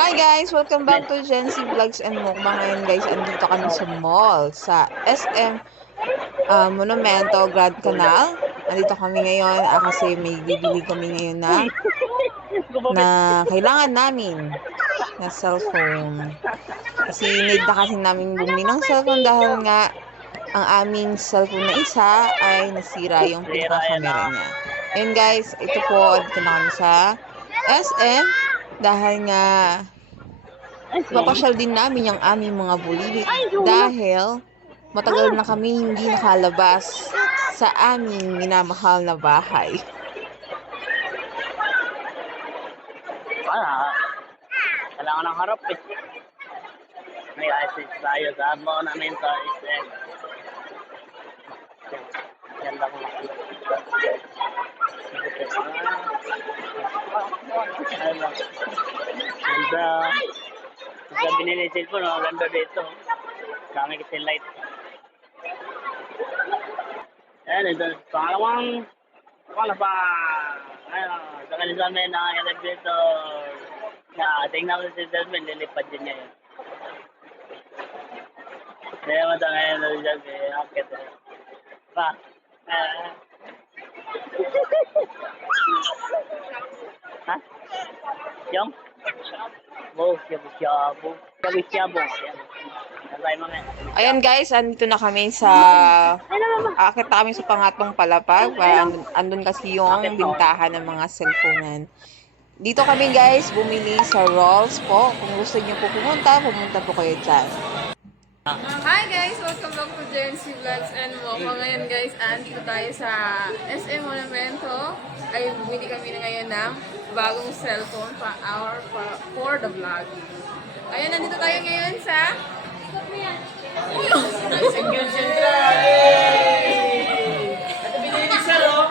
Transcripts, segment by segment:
Hi guys! Welcome back to Gen Z Vlogs and Mukbang. Ngayon guys, andito kami sa mall, sa SM Monumento Grand Canal. Andito kami ngayon kasi may bibili kami ngayon na kailangan namin na cellphone. Kasi need na kasi namin bumili ng cellphone dahil nga ang aming cellphone na isa ay nasira yung pinaka-camera niya. Ayun guys, ito po, andito na kami sa SM dahil nga papasyal din namin yung aming mga bulilit dahil matagal na kami hindi nakalabas sa aming minamahal na bahay. Kailangan ng harap eh. May assist tayo sa Monumento SM. Yan lang makikita. Ganda binili cellphone, ganda dito. Dami kasi light. Ayan, ito. Pangalawang sa kanila may elevator. Tingnan ko si Delvin, lilipad din niya yun. Kaya mo ito ngayon na dyan, akit eh. Pa. Ha? Yung? Shabu-shabu. Ayan guys, andito na kami sa akit na kami sa pangatong palapag. Andun kasi yung bintahan ng mga cellphone. Dito kami guys bumili sa Rolls po. Kung gusto niyo po pumunta po kayo dyan. Hi guys! Welcome back to Gen Z Vlogs and Mukbang. Ngayon guys, andito tayo sa SM Monumento. Ay, bumili kami na ngayon ng bagong cellphone for the vlog. Ayun, nandito tayo ngayon sa Sengyon Central! Ito binili ni Sir, oh!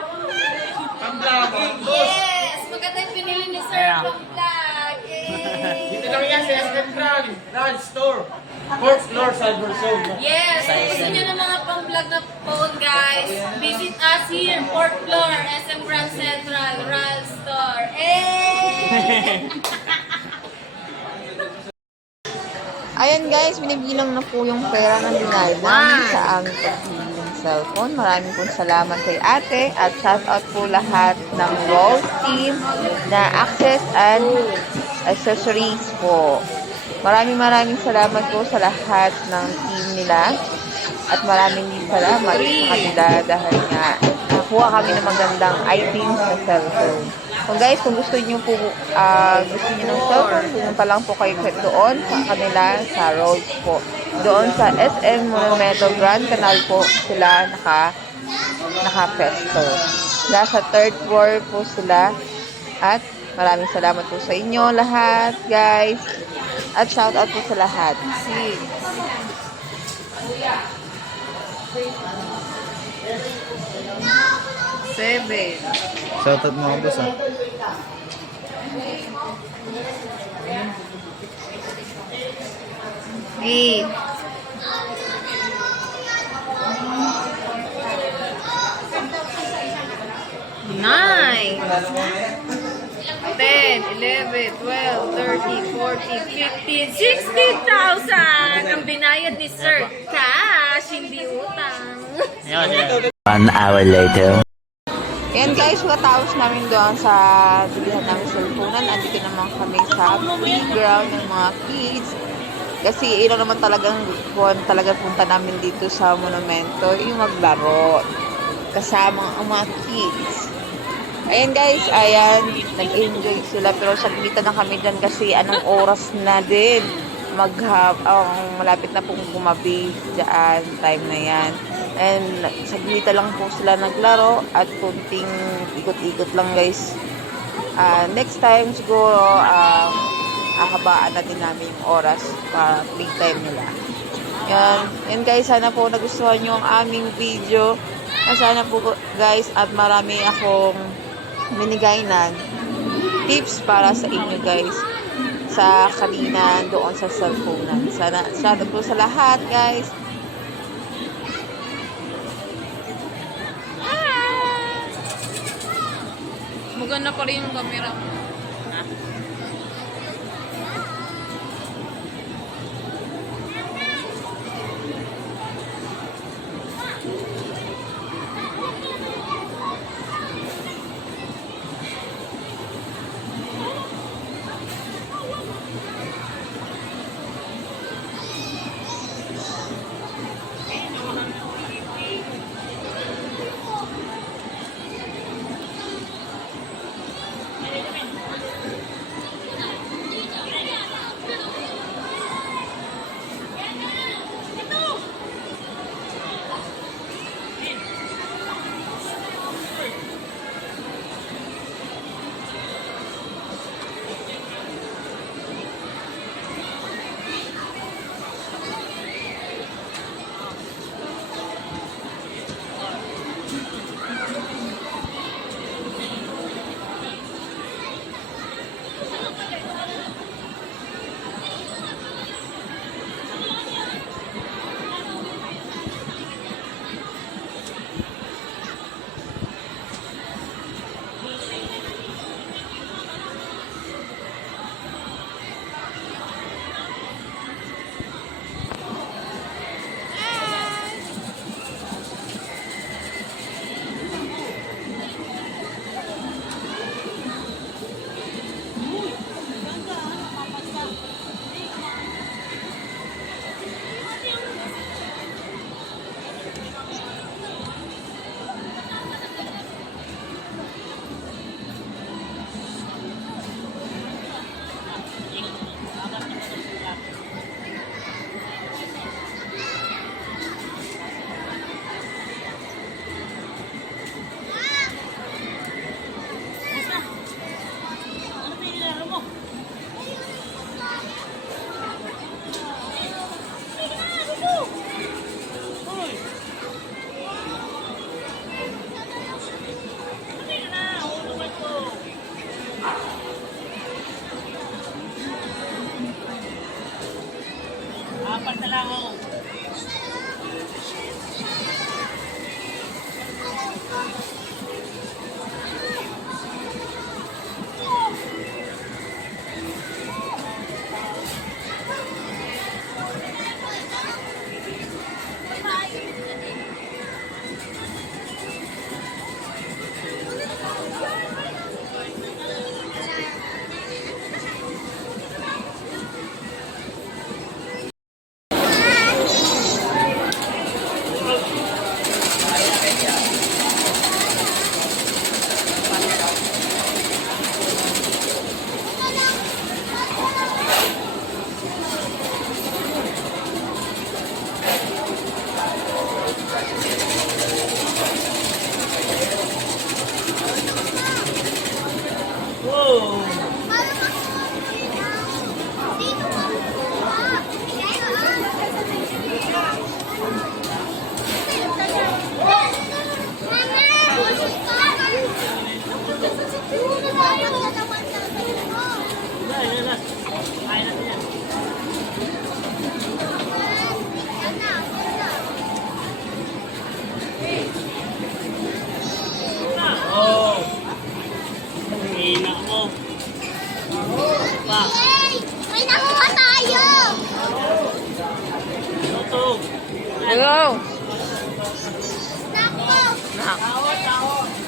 Pang-vlogging! Yes! Maganda yung binili ni Sir pang vlog! Dito lang yan sa Central! Rand Store! 4th floor, Cyber Zone. Yes! Kung gusto nyo ng mga pang-vlog na phone guys, visit us here, 4th floor, SM Grand Central, Rand Store. Ayan guys, binibilang na po yung pera ng binayad namin sa aming pagbili ng cellphone. Maraming pong salamat kay ate at shoutout po lahat ng Rolls team na access and accessories po. Maraming salamat po sa lahat ng team nila at maraming din salamat sa kanila dahil nga nakuha kami ng magandang items sa cellphone. Kung gusto niyo po ng cellphone, pumunta lang po kayo doon sa kanila sa Rolls po. Doon sa SM Monumento Grand Canal po sila naka-pesto. Nasa 3rd floor po sila at maraming salamat po sa inyo lahat guys. At shout out po sa lahat. Seven. Shoutout mo ako boss ah. Eight. Nine. 10, 11, 12, 13, 14, 15, 16,000 ang binayad ni Sir Cash, hindi utang. 1 hour later. Ayan guys, pagkatapos namin doon sa bilihan ng cellphone, andito naman kami sa playground ng mga kids. Kasi ilo naman talaga punta namin dito sa monumento, yung maglaro kasama ang mga kids. Ayan guys, nag-enjoy sila pero saglitan na kami dyan kasi anong oras na din malapit na pong gumabi dyan, time na yan. And saglitan lang po sila naglaro at kunting ikot-ikot lang guys. Next time siguro habaan na din namin yung oras para playtime nila. Yan guys, sana po nagustuhan nyo ang aming video. Sana po guys at marami akong binigay na tips para sa inyo guys sa kanina doon sa cellphone. Sana shoutout po sa lahat guys. Maganda pa rin yung camera. Hina mo. Pa. May nakuha tayo! Ito. Hello! Nako!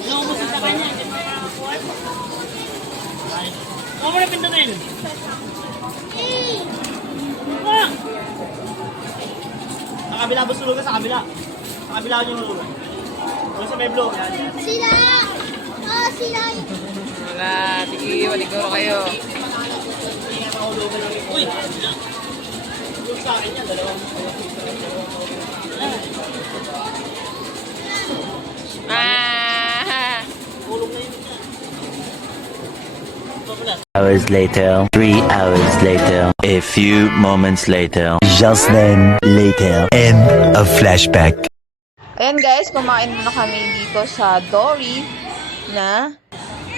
Inuubos sa kanya. Hindi mo nakakuha. Ay. Huwag mo na pindutin. Eh! Ah! Sa kabila, boss, tulugan sa kabila. Sa kabila ko yung tulugan. Doon sa may blue. Yan. Sila! Oh, sila! Wala, tiguro kayo. Uy! Yung sa akin yan, dalawang. Ah! Kulong na yun. Ito pala. Hours later, 3 hours later, a few moments later, just then later, end of flashback. Ayan guys, kumain muna kami dito sa Dory na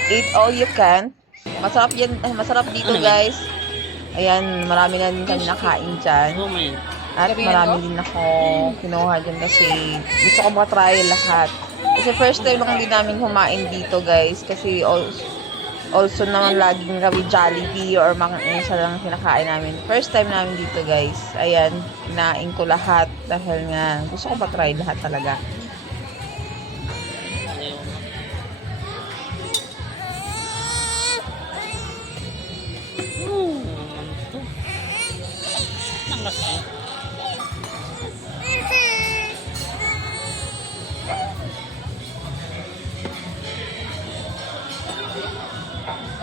Eat All You Can. Masarap yan, masarap dito guys. Ayan, marami na din kami nakain dyan. Oh, man. At marami din ako kinuha dyan kasi gusto ko matry lahat. Kasi first time lang din namin kumain dito guys. Kasi also naman laging gawi Jollibee or mga isa lang kinakain namin. First time namin dito guys. Ayan, kinain ko lahat dahil nga gusto ko matry lahat talaga. Nanggas eh.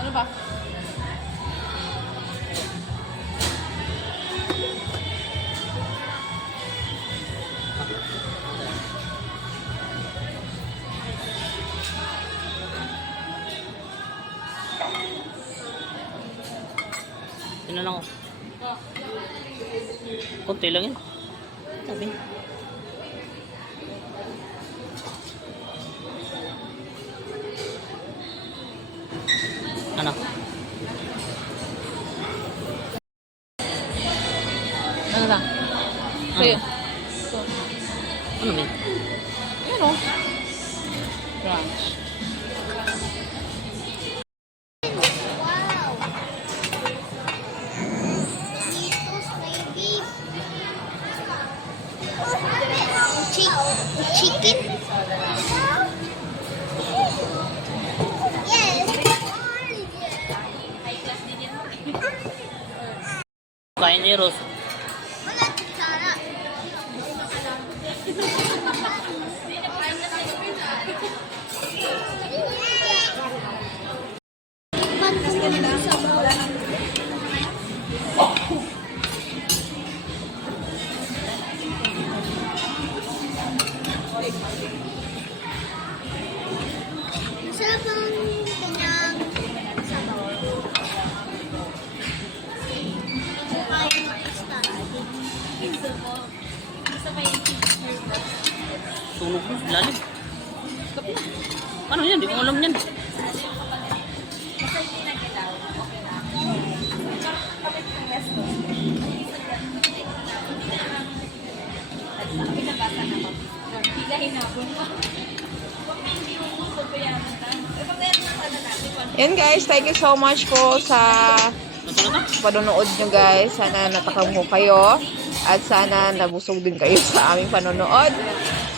Ano ba? Yun na lang ako. Kunti lang yun. Sabi. Ano? Ano lang? Ano? Ano ba? Yan o. Crunch. Wow! Doritos may beef. Chicken? Yes! Kain ni Rose. Wala kutsara. Masarap ang kanyang sabaw. Parang pasta. Sunog mo. Lalim. Ano yan? Di ko alam yan. Yan guys, thank you so much po sa Ito na to. panonood nyo guys. Sana natakam mo kayo at sana nabusog din kayo sa aming panonood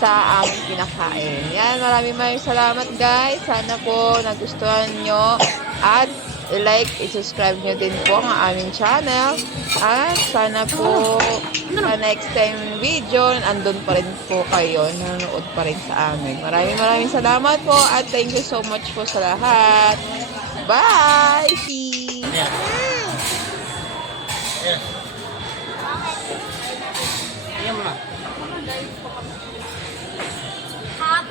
sa aming pinakain. Yan, maraming salamat guys. Sana po nagustuhan nyo at i-like, i-subscribe nyo din po ang aming channel. At sana po sa next time video, andun pa rin po kayo, nanonood pa rin sa amin. Maraming salamat po at thank you so much po sa lahat. Bye! See! Yeah.